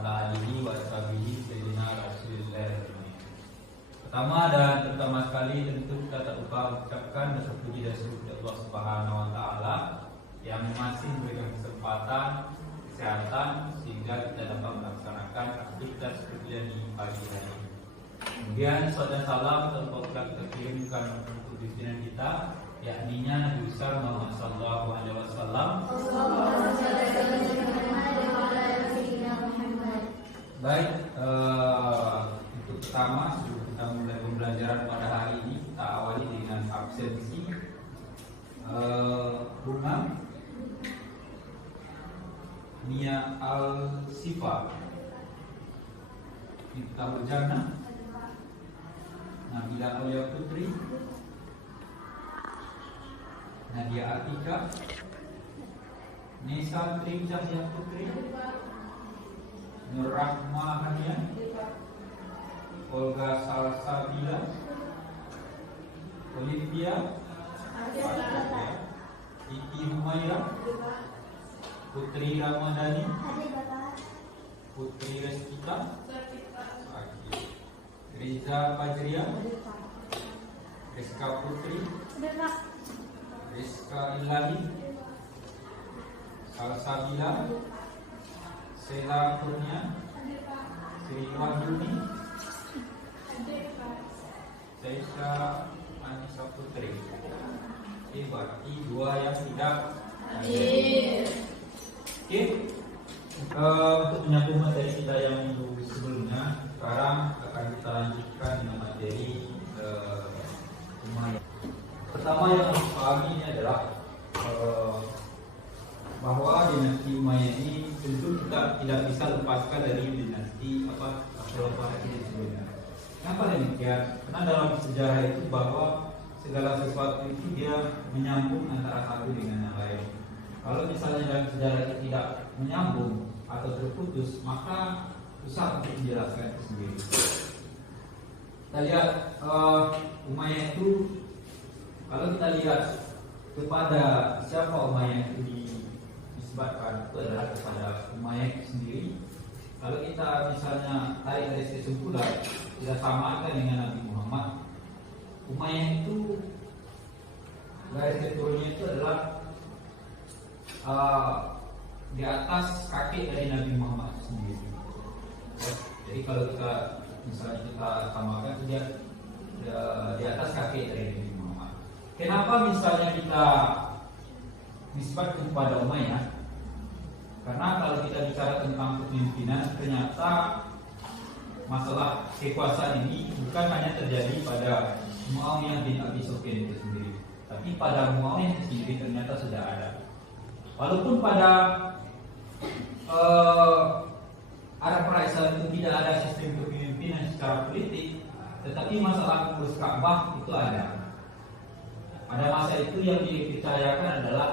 ala alihi wa sahbihi sayyidina Rasulullah. Pertama dan terutama sekali tentu kita tak lupa ucapkan rasa puji dan syukur kepada Allah Subhanahu wa taala yang masih memberikan kesempatan, kesehatan sehingga kita dapat melaksanakan aktivitas kerja di pagi hari. Kemudian salawat dan salam kita kirimkan untuk pimpinan kita, yakni Nabi besar Muhammad sallallahu alaihi wasallam. Baik, untuk pertama sebelum kita mulai pembelajaran pada hari ini, kita awali dengan absensi Bunga Mia Al-Sifa, Kita Berjana, Nabila Aulia Putri, Nadia Atika, Nesa Tri Cahya Putri, Nur Rahma Hania, Olga Salsabila, Olivia, Iki Humaira, Putri Ramadhani, Putri Restita, Riza Fajria, Rizka Putri, Rizka Ilahi, Salsabila, Sela Kurnia, Sri Wahyuni, Saisa Anissa Putri. Berarti dua yang tidak hadir. Oke. Untuk menyambung materi kita yang minggu sebelumnya, sekarang akan kita lanjutkan dengan materi Umayyah. Pertama yang harus pahami ini adalah bahwa dinasti Umayyah ini tentu kita tidak bisa lepaskan dari dinasti Khulafaur Rasyidin sebelumnya. Kenapa demikian? Karena dalam sejarah itu bahwa segala sesuatu itu dia menyambung antara satu dengan yang lain. Kalau misalnya dalam sejarah itu tidak menyambung atau terputus, maka susah untuk menjelaskan itu sendiri. Kita lihat Umayyah itu, kalau kita lihat kepada siapa Umayyah itu disebutkan, itu adalah kepada Umayyah itu sendiri. Kalau kita misalnya tarik dari kesimpulan, kita samakan dengan Nabi Muhammad, Umayyah itu garis keturunannya itu adalah di atas kakek dari Nabi Muhammad itu sendiri. Jadi kalau kita misalnya kita samakan itu dia di atas kakek dari Nabi Muhammad. Kenapa misalnya kita nisbatkan kepada Umayyah? Karena kalau kita bicara tentang kepemimpinan, ternyata masalah kekuasaan ini bukan hanya terjadi pada Muawiyah bin Abi Sufyan itu sendiri, tapi pada Muawiyah itu sendiri ternyata sudah ada. Walaupun pada Arab Islam itu tidak ada sistem kepemimpinan secara politik, tetapi masalah pengurus Ka'bah itu ada. Pada masa itu yang dipercayakan adalah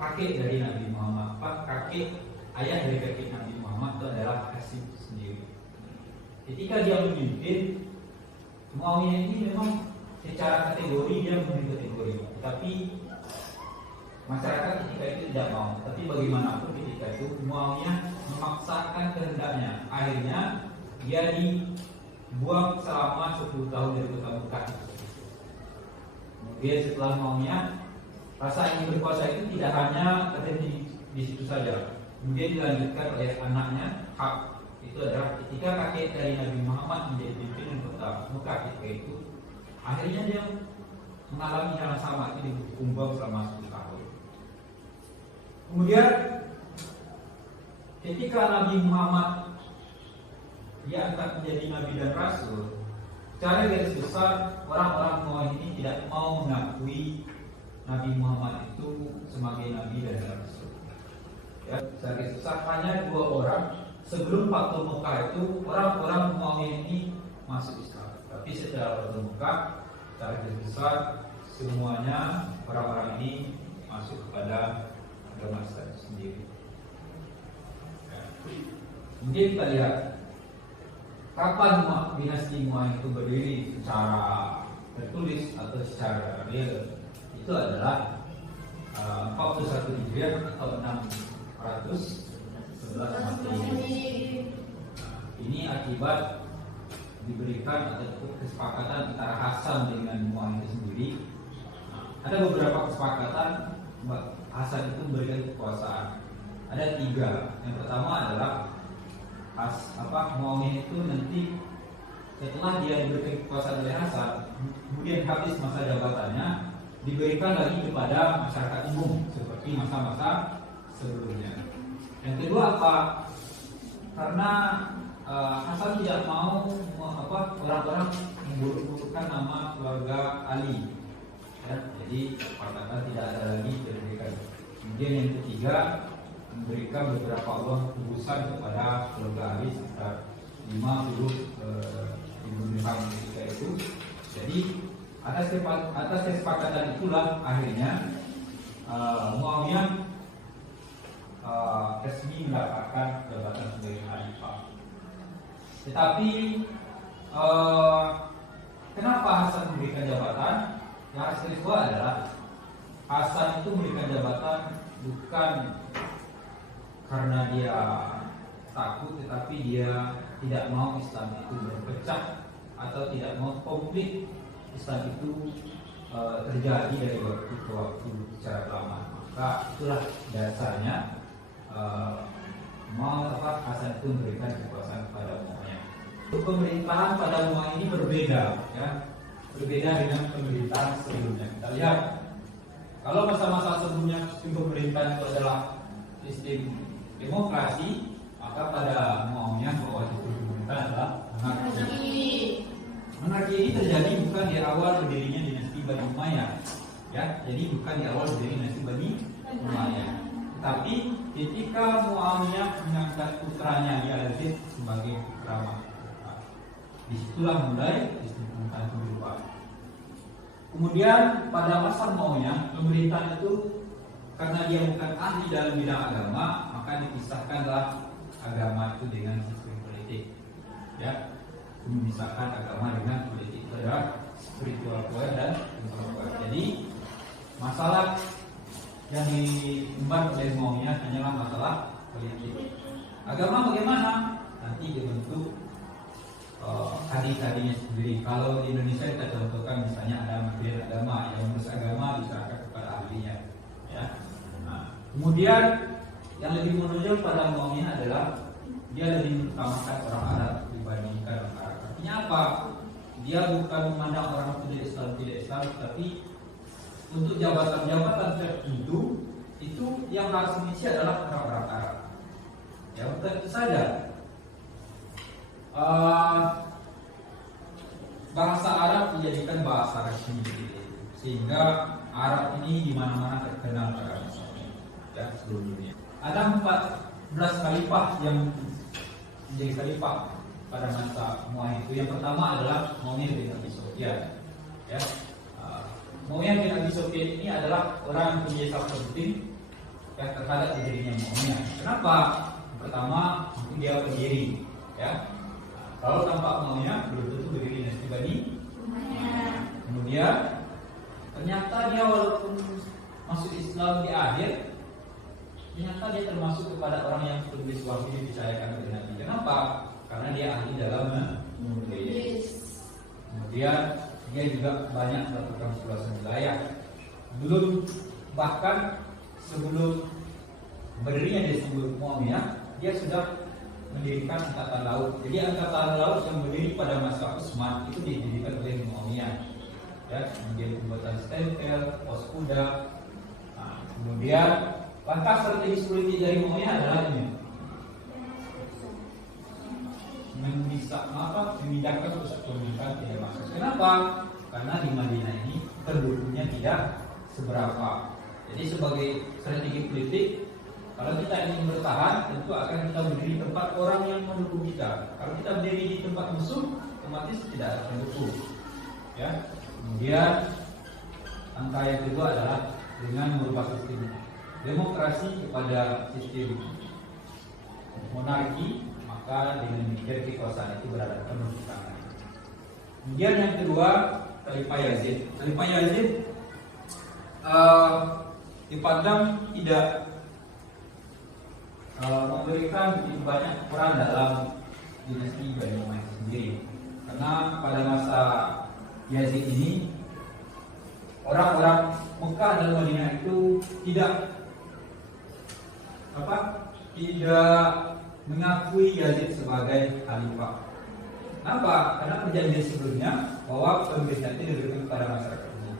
kakek dari Nabi Muhammad, ayah dari kakek Nabi Muhammad itu adalah Hasyim sendiri. Ketika dia memimpin, Muawiyah ini memang secara kategori dia memberi kategori, tapi masyarakat ketika itu tidak mau. Tapi bagaimanapun ketika itu Muawiyah memaksakan kehendaknya. Akhirnya dia dibuang selama 10 tahun dari kota Mekah. Kemudian setelah Muawiyah, rasa ingin berkuasa itu tidak hanya terjadi di situ saja. Kemudian dilanjutkan oleh anaknya Hak. Itu adalah ketika kakek dari Nabi Muhammad menjadi pimpinan kota Mekah ketika itu, akhirnya dia mengalami hal yang sama, itu dibuang selama 10 tahun. Kemudian ketika Nabi Muhammad diangkat menjadi Nabi dan Rasul, secara garis besar orang-orang Muawiyah ini tidak mau mengakui Nabi Muhammad itu sebagai Nabi dan Rasul. Ya, secara garis besar hanya 2 orang. Sebelum Fathul Mekah itu orang-orang Muawiyah ini masuk Islam. Tapi setelah Fathul Mekah, secara garis besar semuanya orang-orang ini masuk kepada agama Islam sendiri. Mungkin kita lihat kapan dinasti Umayyah itu berdiri secara tertulis atau secara real. Itu adalah 41 Hijriah atau 611 Masehi. akibat diberikan atau kesepakatan antara Hasan dengan Muawiyah itu sendiri. Ada beberapa kesepakatan Hasan itu memberikan kekuasaan. Ada 3. Yang pertama adalah Muawiyah itu nanti setelah dia diberikan kekuasaan oleh Hasan, kemudian habis masa jabatannya, diberikan lagi kepada masyarakat umum seperti masa-masa sebelumnya. Yang kedua apa? Karena Hasan tidak mau orang-orang memburuk-burukkan nama keluarga Ali, ya, jadi katakan tidak ada lagi diberikan. Kemudian yang ketiga, memberikan beberapa uang tebusan kepada keluarga Ali sekitar 50 dirham ketika itu. Jadi atas kesepakatan itulah akhirnya Muawiyah resmi mendapatkan jabatan sebagai khalifah. Tetapi kenapa Hasan memberikan jabatan? Yang kedua adalah Hasan itu memberikan jabatan bukan karena dia takut, tetapi dia tidak mau Islam itu berpecah atau tidak mau konflik Islam itu terjadi dari waktu ke waktu secara lama. Maka itulah dasarnya Hasan itu memberikan kekuasaan kepada Muawiyah. Pemerintahan pada Muawiyah ini berbeda, ya, berbeda dengan pemerintahan sebelumnya. Kita lihat, kalau masa-masa sebelumnya sistem pemerintahan itu adalah sistem demokrasi, maka pada Muawiyah bahwa sistem pemerintahan adalah monarki. Monarki ini terjadi bukan di awal berdirinya dinasti Bani Umayyah, ya, jadi bukan di awal berdirinya dinasti Bani Umayyah. Tapi ketika Muawiyah mengangkat putranya Yazid sebagai putra mahkota, disitulah mulai sistem pemerintahan itu berubah. Kemudian pada masa Muawiyah, pemerintahan itu karena dia bukan ahli dalam bidang agama, maka dipisahkanlah agama itu dengan sistem politik, ya, memisahkan agama dengan politik. Itu adalah spiritual power dan temporal power. Jadi masalah yang diemban oleh Muawiyah hanyalah masalah politik. Agama bagaimana? Nanti dibentuk hadis-hadisnya sendiri. Kalau di Indonesia kita contohkan misalnya ada menteri agama yang mengurus agama diserahkan kepada ahlinya, ya. Nah, kemudian yang lebih menonjol pada Muawiyah adalah dia lebih mengutamakan orang Arab dibandingkan orang Arab. Artinya apa? Dia bukan memandang orang tidak Islam, tapi untuk jabatan-jabatan tertentu itu yang harus mengisi adalah orang-orang Arab. Ya, tentu saja bahasa Arab dijadikan bahasa resmi, sehingga Arab ini di mana-mana terkenal pada masa ini, ya, seluruh dunia. Ada 14 khalifah yang menjadi khalifah pada masa Muawiyah itu. Yang pertama adalah Muawiyah bin Abi Sufyan, ya. Muawiyah bin Abi Sufyan ini adalah orang yang punya salah penting yang terhadap dirinya Muawiyah. Kenapa? Yang pertama, dia pendiri, ya. Kalau tanpa Muawiyah belum tentu berdiri dinasti Bani Umayyah. Kemudian ternyata dia walaupun masuk Islam di akhir, ternyata dia termasuk kepada orang yang penulis wahyu dipercayakan oleh Nabi. Kenapa? Karena dia ahli dalam menulis. Kemudian dia juga banyak melakukan sulasa wilayah. Bahkan sebelum berdirinya dinasti Muawiyah, dia sudah mendirikan angkatan laut. Jadi angkatan laut yang berdiri pada masa Utsman itu didirikan oleh Muawiyah, ya. Kemudian pembuatan stempel, pos kuda. Nah, kemudian langkah strategis politik dari Muawiyah adalah ini: memindahkan pusat pemerintahan ke Damaskus. Kenapa? Karena di Madinah ini penduduknya tidak seberapa. Jadi sebagai strategi politik, kalau kita ingin bertahan, tentu akan kita berdiri di tempat orang yang mendukung kita. Kalau kita berdiri di tempat musuh, otomatis tidak akan mendukung, ya. Kemudian angka yang kedua adalah dengan merubah sistem demokrasi kepada sistem monarki, maka dengan demikian kekuasaan itu berada penuh di tangan. Kemudian yang kedua, Khalifah Yazid. Khalifah Yazid dipandang tidak memberikan begitu banyak peran dalam dinasti Bani Umayyah sendiri. Karena pada masa Yazid ini orang-orang Mekah dan Madinah itu tidak mengakui Yazid sebagai khalifah. Kenapa? Karena perjanjian sebelumnya bahwa pemerintahan itu diberikan kepada masyarakat ini.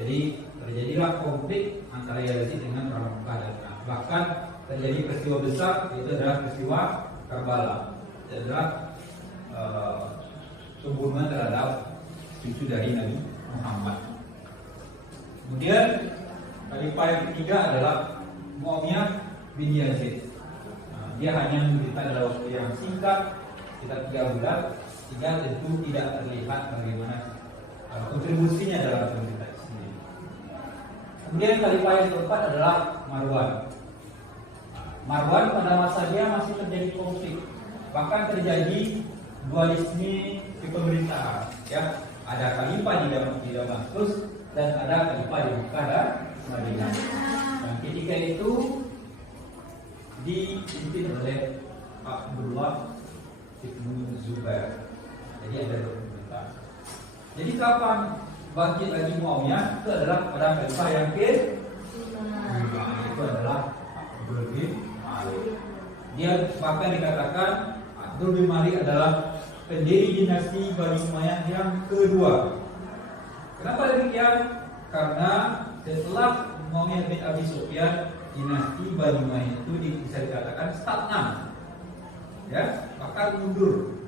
Jadi terjadilah konflik antara Yazid dengan orang Mekah dan Madinah. Bahkan terjadi peristiwa besar, yaitu adalah peristiwa Karbala. Itu adalah pembunuhan terhadap cucu dari Nabi Muhammad. Kemudian khalifah yang ketiga adalah Muawiyah bin Yazid. Dia hanya memerintah dalam waktu yang singkat, sekitar 3 bulan, sehingga tentu tidak terlihat bagaimana kontribusinya dalam pemerintahan sendiri. Kemudian khalifah yang keempat adalah Marwan. Marwan pada masa dia masih terjadi konflik, bahkan terjadi dualisme di pemerintahan. Ya, ada khalifah di Damaskus dan ada khalifah di Mekah dan Madinah. Dan ketika itu dipimpin oleh Abdullah bin Zubair. Jadi ada dua pemerintahan. Jadi kapan bangkit lagi Muawiyah? Itu adalah pada khalifah yang ke-5. Itu adalah Abdul bin Malik. Dia bahkan dikatakan Abdul bin Malik adalah pendiri dinasti Bani Umayyah yang kedua. Kenapa demikian? Karena setelah Muawiyah bin Abi Sufyan, dinasti Bani Umayyah itu bisa dikatakan stagnan, ya, bahkan mundur.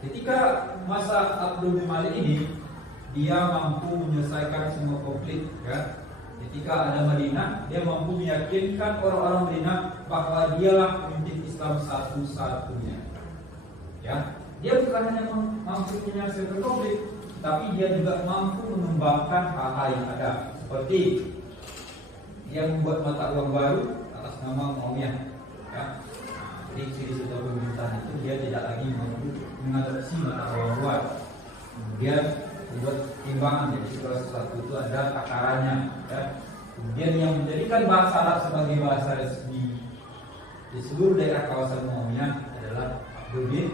Ketika masa Abdul bin Malik ini, dia mampu menyelesaikan semua konflik, ya. Ketika ada Madinah, dia mampu meyakinkan orang-orang Madinah bahwa dialah pemimpin Islam satu-satunya. Ya, dia bukan hanya mampu menyelesaikan konflik, tapi dia juga mampu mengembangkan hal-hal yang ada, seperti dia membuat mata uang baru atas nama Muawiyah. Ya. Jadi ciri sebuah pemerintahan itu dia tidak lagi mampu mengadopsi mata uang baru. Kemudian membuat timbangan, jadi segala sesuatu itu ada takarannya. Ya. Kemudian yang menjadikan bahasa Arab sebagai bahasa resmi di seluruh daerah kawasan Muawiyah adalah Abdul bin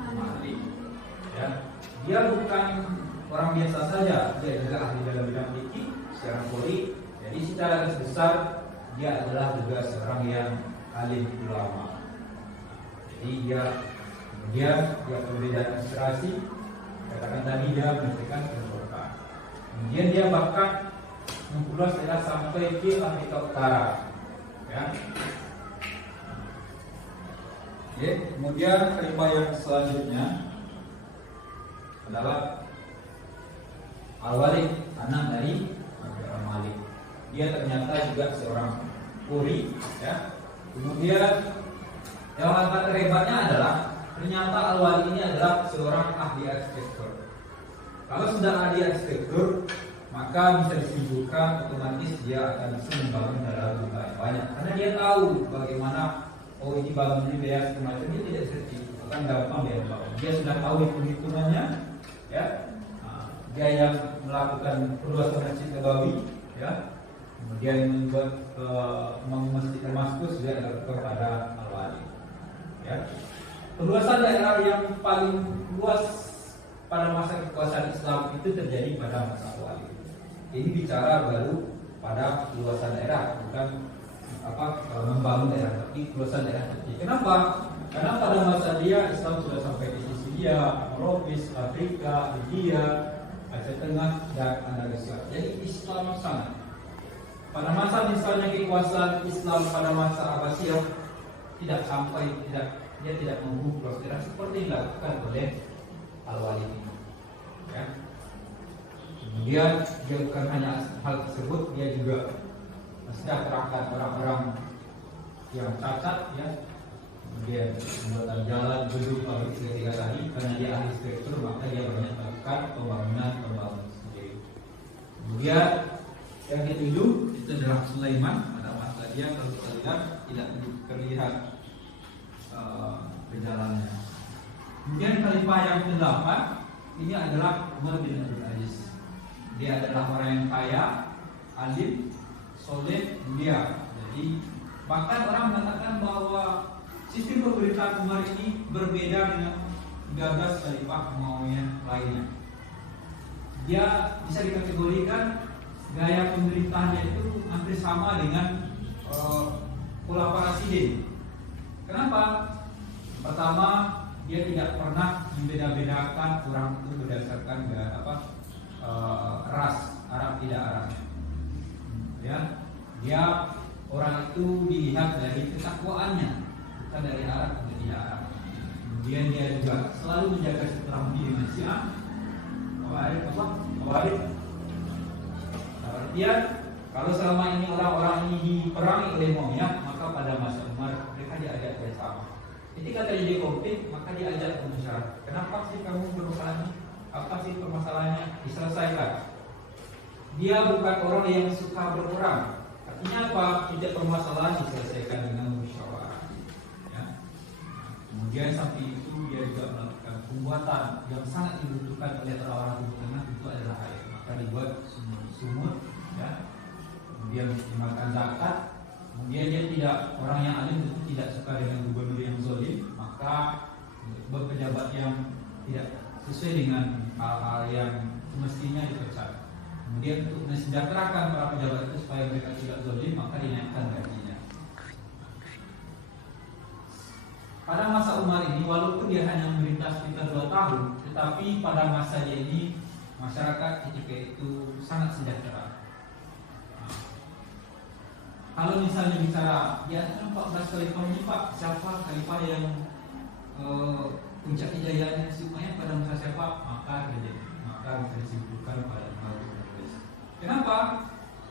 Malik. Ya. Dia bukan orang biasa saja, dia juga ahli dalam bidang fikih, secara politik. Jadi secara garis besar dia adalah juga seorang yang alim ulama. Jadi dia perbedaan inspirasi. Katakan tadi dia menyampaikan keberkahan. Kemudian dia bahkan memperluas daerah sampai ke Afrika Utara. Ya. Oke, kemudian khalifah yang selanjutnya adalah Al-Walid, anak dari Al-Malik. Dia ternyata juga seorang qori, ya. Kemudian yang angka terhebatnya adalah ternyata Al-Walid ini adalah seorang ahli arsitektur. Kalau sudah ahli arsitektur, maka bisa disimpulkan otomatis dia akan bisa membangun dalam jumlah yang banyak. Karena dia tahu bagaimana ini bangun ini biaya semacam ini tidak seperti itu, kan gampang dia bangun. Dia sudah tahu hitung-hitungannya, ya. Dia yang melakukan perluasan Masjid Nabawi, ya. Kemudian membuat Masjid Damaskus dia adalah kepada Al-Walid. Ya. Perluasan daerah yang paling luas pada masa kekuasaan Islam itu terjadi pada masa Al-Walid. Ini bicara baru pada luasan daerah, bukan membangun daerah, tapi luasan daerah kecil. Kenapa? Karena pada masa dia Islam sudah sampai di Sisilia, Tropis, Afrika, India, Asia Tengah dan Andalusia. Jadi Islam sangat. Pada masa misalnya kekuasaan Islam pada masa Abbasiyah dia tidak mampu bergerak seperti dilakukan oleh Al-Walid ini. Ya. Kemudian dia bukan hanya hal tersebut, dia juga mensejahterakan orang-orang yang cacat, ya. Kemudian membuat jalan, gedung, pabrik tiga tadi, karena dia ahli struktur maka dia banyak melakukan pembangunan sendiri. Kemudian yang ketujuh itu adalah Sulaiman. Pada masa dia kalau kita lihat tidak terlihat perjalanannya. Kemudian khalifah yang ke-8 ini adalah Umar bin Abdul Aziz. Dia adalah orang yang kaya, alim, soleh, mulia. Jadi bahkan orang mengatakan bahwa sistem Jadi pemerintahan Umar ini berbeda dengan 13 khalifah Umayyah lainnya. Dia bisa dikategorikan gaya pemerintahannya itu hampir sama dengan Khulafaur Rasyidin. Kenapa? Pertama, dia tidak pernah membeda-bedakan orang itu berdasarkan ras, Arab tidak Arab. Ya, dia orang itu dilihat dari ketakwaannya, bukan dari Arab atau tidak Arab. Kemudian dia juga selalu menjaga silaturahmi dengan Syiah. Khawarij. Artinya, kalau selama ini orang-orang ini diperangi oleh Muawiyah, maka pada masa Umar mereka diajak bersama. Ketika terjadi konflik, maka diajak bermusyawarah. Kenapa sih kamu bermusyawarah? Apa sih permasalahannya? Diselesaikan. Dia bukan orang yang suka berperang. Artinya apa? Tidak permasalahan diselesaikan dengan musyawarah. Ya. Kemudian samping itu dia juga melakukan pembuatan yang sangat dibutuhkan oleh orang-orang Timur Tengah, itu adalah air. Maka dibuat sumur, ya. Kemudian dimakan zakat. Kemudian dia tidak, orang yang alim itu tidak suka dengan gubernur yang zalim, maka pejabat yang tidak sesuai dengan hal-hal yang semestinya dipecat. Kemudian untuk mensejahterakan para pejabat itu supaya mereka tidak zalim, maka dinaikkan gajinya. Pada masa Umar ini, walaupun dia hanya memerintah sekitar 2 tahun, tetapi pada masanya ini masyarakat ketika itu sangat sejahtera. Kalau misalnya bicara di antara 14 khalifah ini, Pak, siapa khalifah yang puncak kejayaan si Umayyah pada masa siapa? Maka bisa disimpulkan pada Umar bin Abdul Aziz. Kenapa?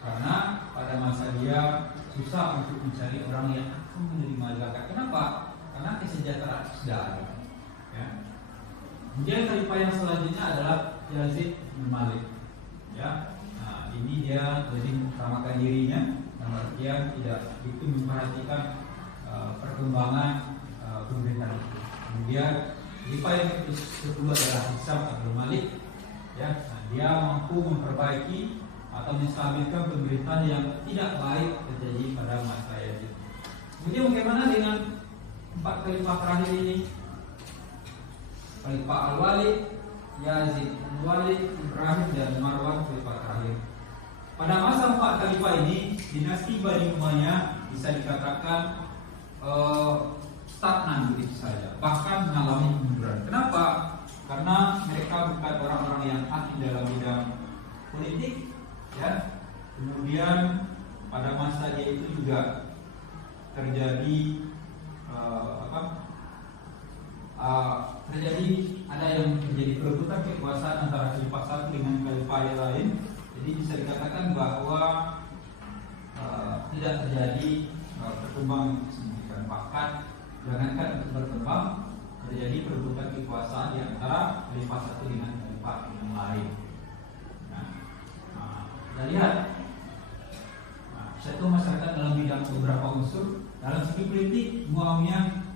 Karena pada masa dia susah untuk mencari orang yang akan menerima zakat. Kenapa? Karena kesejahteraan sudah ada. Ya. Kemudian khalifah yang selanjutnya adalah Yazid bin Malik. Ya. Nah, ini dia lebih mengutamakan dirinya. Dia tidak begitu memperhatikan perkembangan pemerintahan itu. Kemudian khalifah yang kedua adalah Hisam Abdul Malik. Ya, nah, dia mampu memperbaiki atau menstabilkan pemerintahan yang tidak baik terjadi pada masa Yazid. Kemudian bagaimana dengan 4 khalifah terakhir ini? Khalifah Al-Walid, Yazid Al-Walid, Ibrahim dan Marwan khalifah terakhir. Pada masa 4 khalifah ini, dinasti Bani Umayyah bisa dikatakan stagnan begitu saja, bahkan mengalami kemunduran. Kenapa? Karena mereka bukan orang-orang yang ahli dalam bidang politik, ya. Kemudian pada masa dia itu juga terjadi ada yang terjadi perebutan kekuasaan antara khalifah satu dengan khalifah yang lain. Jadi bisa dikatakan bahwa tidak terjadi perkembangan yang signifikan. Bahkan jangankan untuk berkembang, terjadi perebutan kekuasaan di antara khalifah satu dengan khalifah yang lain. Kita lihat satu masyarakat dalam bidang beberapa unsur. Dalam segi politik, Muawiyah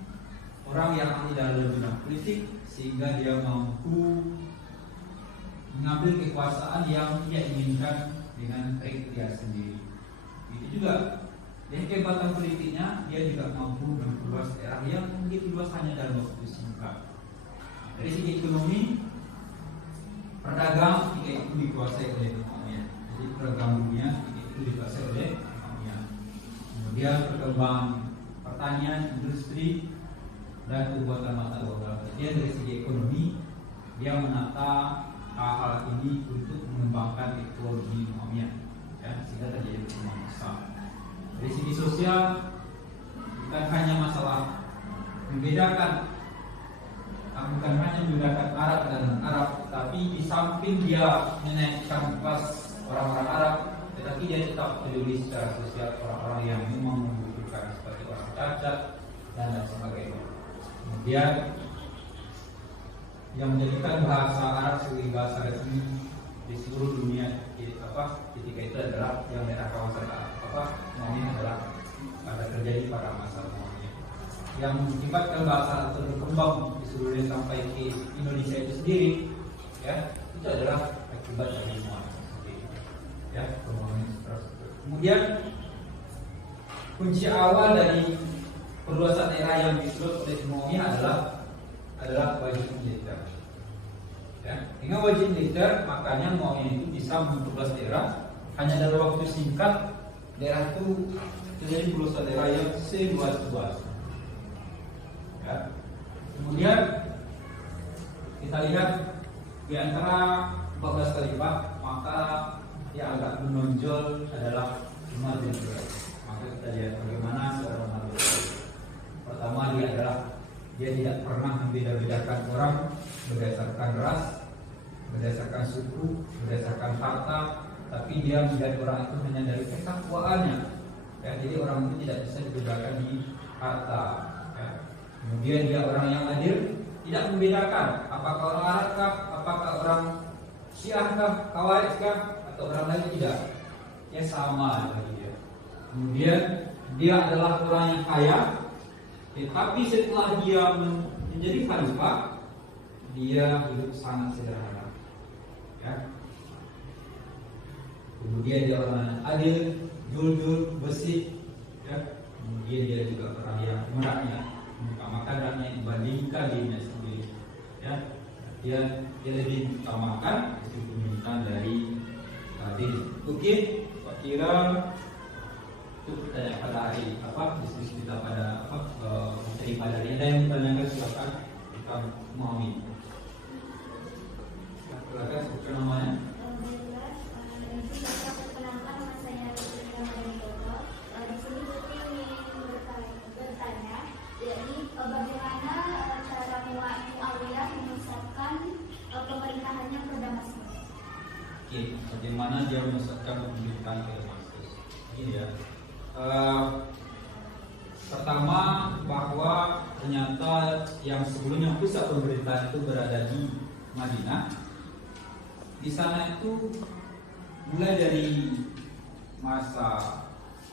orang yang ahli dalam bidang politik, sehingga dia mampu mengambil kekuasaan yang dia inginkan dengan trik dia sendiri. Itu juga dari kehebatan politiknya, dia juga mampu memperluas daerah yang begitu luas hanya dalam waktu singkat. Dari segi ekonomi, perdagang ketika itu dikuasai oleh Muawiyah. Jadi perdagang dunia ketika itu dikuasai oleh Muawiyah. Kemudian perkembangan pertanian, industri, dan pembuatan mata uang. Kemudian dari segi ekonomi, dia menata hal-hal ini untuk mengembangkan ekologi Muawiyah, ya, sehingga terjadi perkembangan besar. Dari segi sosial, bukan hanya masalah membedakan Arab dan Arab, tapi di samping dia menaikkan kelas orang-orang Arab, tetapi dia tetap peduli secara sosial orang-orang yang memang membutuhkan, seperti orang cacat dan lain sebagainya. Kemudian yang menjadikan bahasa Arab sebagai bahasa resmi di seluruh dunia ketika itu adalah yang daerah kawasan Muawiyah adalah terjadi pada masa Muawiyah, yang mengakibatkan bahasa Arab berkembang di seluruh dunia sampai ke Indonesia itu sendiri, ya, itu adalah akibat dari Muawiyah sendiri, ya, pembangunan infrastruktur. Kemudian kunci awal dari perluasan daerah yang disulut oleh Umayyah adalah wajib militer. Ya, dengan wajib militer makanya Umayyah itu bisa memperluas daerah hanya dalam waktu singkat. Daerah itu terjadi perluasan daerah yang seluas-luas. Ya. Kemudian kita lihat di antara 14 khalifah, maka yang agak menonjol adalah Umar bin Khattab. Maka kita lihat bagaimana seorang Umar bin Khattab. Pertama, dia tidak pernah membeda-bedakan orang berdasarkan ras, berdasarkan suku, berdasarkan harta, tapi dia melihat orang itu hanya dari ketakwaannya. Ya, jadi orang itu tidak bisa dibedakan di harta. Ya. Kemudian dia orang yang adil, tidak membedakan apakah orang Arab kah, apakah orang Syiah kah, Khawarij kah, atau orang lain, tidak. Dia sama bagi dia. Kemudian dia adalah orang yang kaya, tetapi setelah dia menjadi khalifah, dia hidup sangat sederhana. Ya. Kemudian dia orang yang adil, jujur, bersih. Ya. Kemudian dia juga orang yang merakyat, mengutamakan rakyat dibandingkan dirinya sendiri. Ya. Dia lebih utamakan pemerintahan dari diri. Oke, Pak Kira itu pada hari diskusi kita pada materi pada hari ini. Ada yang bertanya, silakan kita memahami. Silakan sebutkan namanya. Bagaimana cara Muawiyah memusatkan pemerintahannya ke Damaskus? Oke, bagaimana dia memusatkan pemerintahan ke Damaskus? Ini ya. Pertama, bahwa ternyata yang sebelumnya pusat pemerintahan itu berada di Madinah. Di sana itu mulai dari masa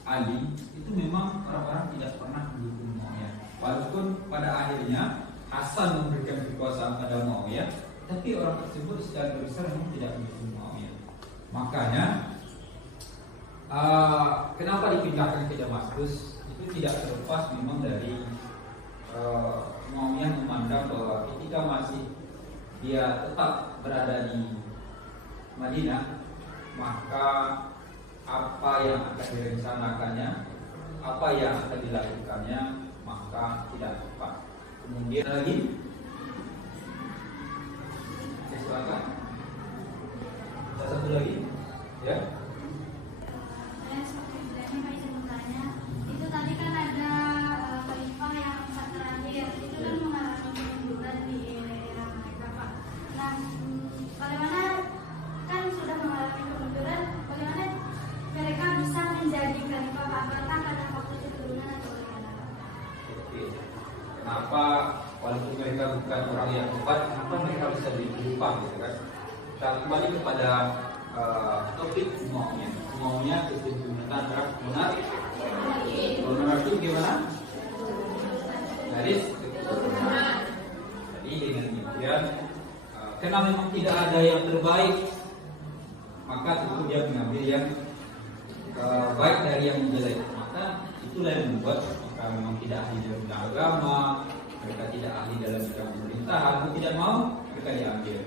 Ali itu memang orang-orang tidak pernah mendukung Muawiyah. Walaupun pada akhirnya Hasan memberikan kekuasaan pada Muawiyah, tapi orang tersebut secara besar memang tidak mendukung Muawiyah. Makanya kenapa dipindahkan ke Damaskus itu tidak terlepas memang dari Muawiyah memandang bahwa ketika masih dia tetap berada di Madinah, maka apa yang akan direncanakannya, apa yang akan dilakukannya, maka tidak tepat. Kemudian lagi, silakan. Satu lagi, ya. Saya seperti biasanya Pak izin bertanya, itu tadi kan ada khalifah yang saat terakhir itu kan mengalami kemunduran di era mereka, Pak. Nah, bagaimana kan sudah mengalami kemunduran, bagaimana mereka bisa menjadi khalifah, Pak? Apakah karena waktu keturunan atau bagaimana? Oke. Kenapa walaupun mereka bukan orang yang tepat, kenapa mereka bisa diubah, gitu kan? Kita kembali kepada topik Umayyah. Umayyah sistem pemerintahan Arab monarki. Monarki itu gimana? Garis keturunan. Jadi dengan demikian, karena memang tidak ada yang terbaik, maka tentu dia mengambil yang baik dari yang jelek. Maka itulah yang membuat mereka memang tidak ahli dalam bidang agama, mereka tidak ahli dalam bidang pemerintahan, atau tidak mau mereka diambil.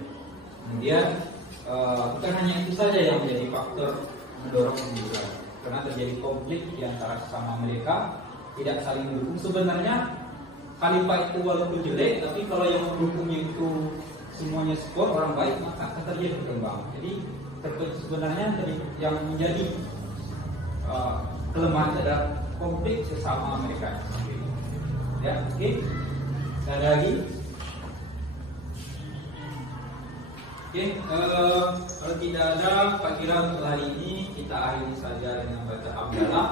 Kemudian bukan hanya itu saja yang menjadi faktor mendorong kemunduran, karena terjadi konflik di antara sesama mereka, tidak saling mendukung. Sebenarnya khalifah itu walaupun jelek, tapi kalau yang mendukungnya itu semuanya support orang baik, maka akan terjadi berkembang. Jadi sebenarnya yang menjadi kelemahan adalah konflik sesama mereka. Ya, oke. Ada lagi? Oke, kalau tidak ada, Pak Kira untuk hari ini kita akhiri saja dengan baca hamdalah.